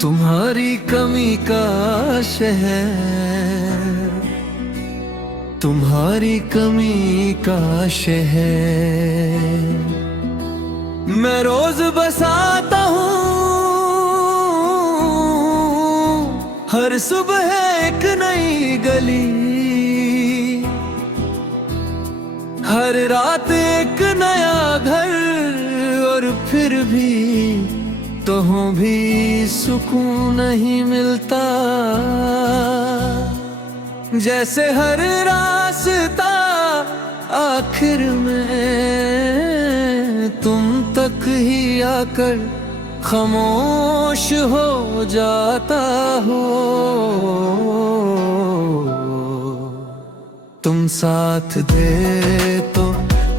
तुम्हारी कमी का शहर, तुम्हारी कमी का शहर मैं रोज बसाता हूँ। हर सुबह एक नई गली, हर रात एक नया घर, और फिर भी तो हूँ भी सुकून नहीं मिलता। जैसे हर रास्ता आखिर में तुम तक ही आकर खामोश हो जाता हो। तुम साथ दे तो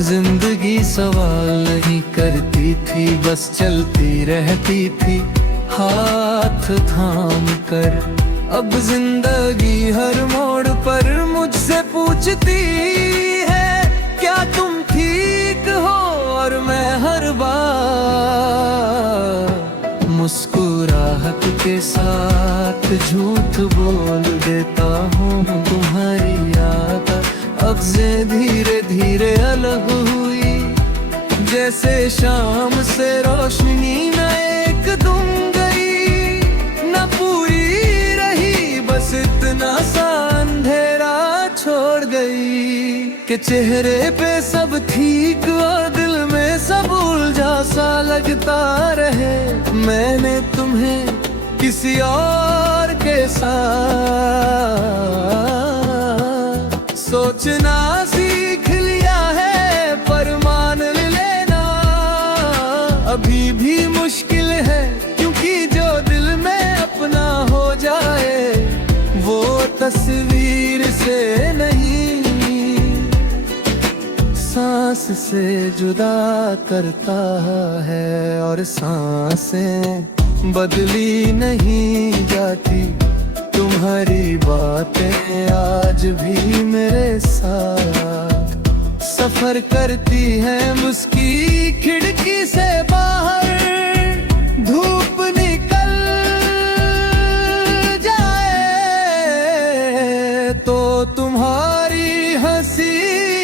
जिंदगी सवाल नहीं करती थी, बस चलती रहती थी हाथ थाम कर। अब जिंदगी हर मोड़ पर मुझसे पूछती है क्या तुम ठीक हो, और मैं हर बार मुस्कुराहट के साथ झूठ बोल देता हूँ। तुम्हारी याद अब से धीरे धीरे अलग हुई, जैसे शाम से रोशनी न एकदम गई, न पूरी रही बस इतना सा अंधेरा छोड़ गई कि चेहरे पे सब ठीक और दिल में सब उलझा सा लगता रहे। मैंने तुम्हें किसी और के साथ सोचना सीख लिया है, पर मान लेना अभी भी मुश्किल है, क्योंकि जो दिल में अपना हो जाए वो तस्वीर से नहीं सांस से जुदा करता है। और सांसें बदली नहीं जाती, तुम्हारी बातें आज भी मेरे साथ सफर करती हैं। उसकी खिड़की से बाहर धूप निकल जाए तो तुम्हारी हंसी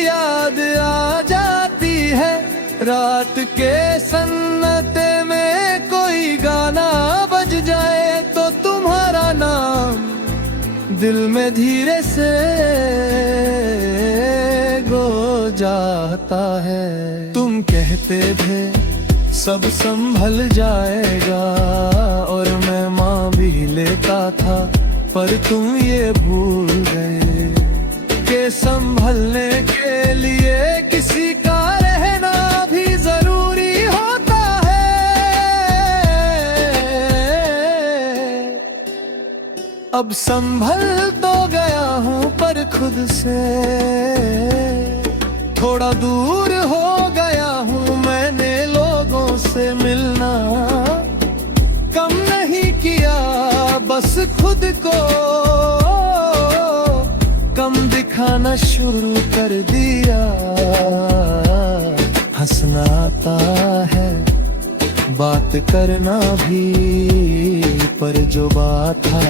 याद आ जाती है। रात के सन्नाटे में कोई गाना बज जाए तो तुम्हारा नाम दिल में धीरे से गो जाता है। तुम कहते थे सब संभल जाएगा, और मैं मान भी लेता था, पर तुम ये भूल गए कि संभलने के लिए किसी का रहना भी जरूरी होता है। अब संभल तो गया हूँ पर खुद से थोड़ा दूर हो गया हूँ। मैंने लोगों से मिलना कम नहीं किया, बस खुद को कम दिखाना शुरू कर दिया। हंसना आता है, बात करना भी, पर जो बात था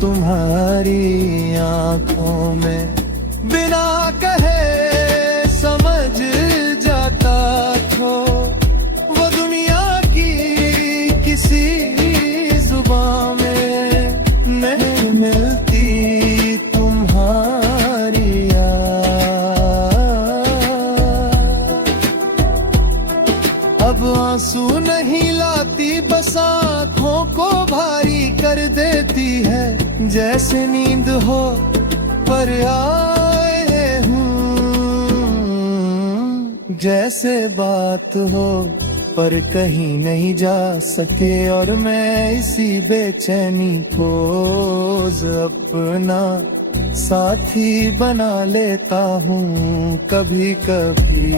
तुम्हारी आंखों में बिना कहे समझ जाता था। वो दुनिया की किसी जुबान में नहीं मिलती तुम्हारी याद। अब आंसू नहीं लाती, बस आँखों को भारी कर देती है। जैसे नींद हो पर आए हूँ, जैसे बात हो पर कहीं नहीं जा सके। और मैं इसी बेचैनी को अपना साथी बना लेता हूँ। कभी कभी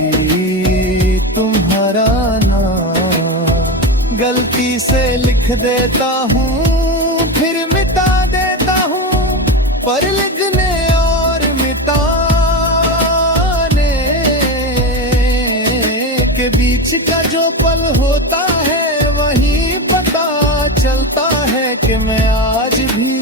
तुम्हारा नाम गलती से लिख देता हूँ, फिर मिटा देता हूँ, पर लिखने और मिटाने के बीच का जो पल होता है वही पता चलता है कि मैं आज भी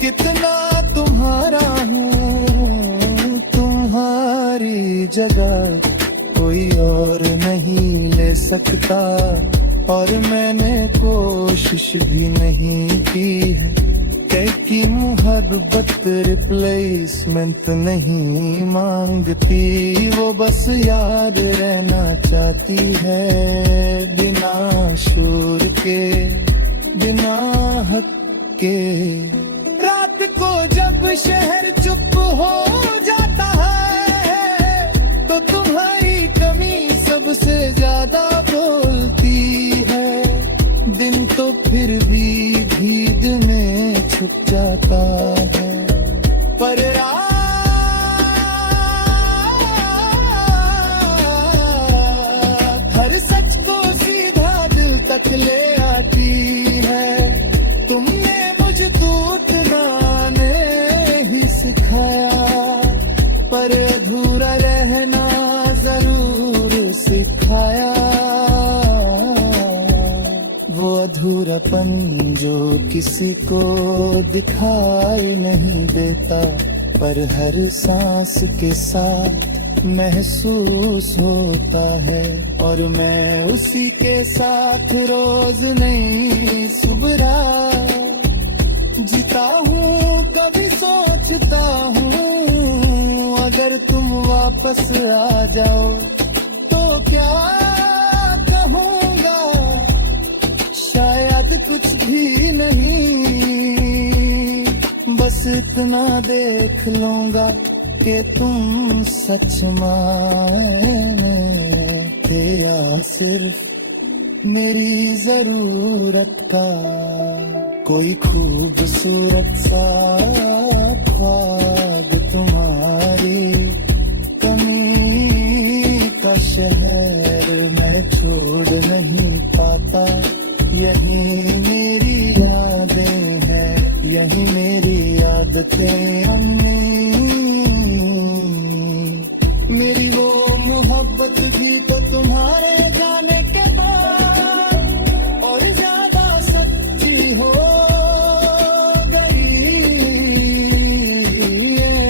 कितना तुम्हारा हूँ। तुम्हारी जगह कोई और नहीं ले सकता, और मैंने कोशिश भी नहीं की है। की मोहब्बत रिप्लेसमेंट नहीं मांगती, वो बस याद रहना चाहती है, बिना शोर के, बिना हक के। रात को जब शहर चुप हो जाता है, तो तुम्हारी कमी सबसे ज्यादा बोलती है। दिन तो फिर भी भीड़ में छुप जाता है, पर रात हर सच को सीधा दिल तक ले आती है। तुमने मुझे तो उतना नहीं सिखाया, पर अधूरा रहना जरूर सिखाया। वो अधूरापन जो किसी को दिखाई नहीं देता, पर हर सांस के साथ महसूस होता है। और मैं उसी के साथ रोज नहीं सुबह जीता हूँ। कभी सोचता हूँ अगर तुम वापस आ जाओ तो क्या कहूँगा, शायद कुछ भी नहीं, बस इतना देख लूंगा कि तुम सच मायने थे या सिर्फ मेरी जरूरत का कोई खूबसूरत सा ख्वाब। तुम्हारी कमी का शहर मैं छोड़ नहीं पाता, यही मेरी यादें हैं, यही मेरी आदतें अम्मी। मेरी वो मोहब्बत भी तो तुम्हारे जाने के बाद और ज्यादा सच्ची हो गई।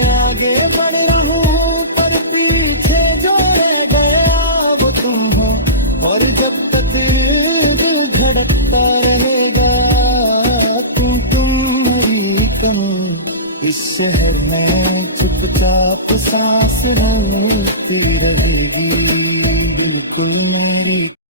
आगे बढ़ रहा हूँ पर पीछे जो रह गया वो तुम हो, और जब तक दिल धड़कता रहेगा तुम्हारी कमी। इस शहर में चुपचाप सांस रोती रहेगी, बिल्कुल मेरी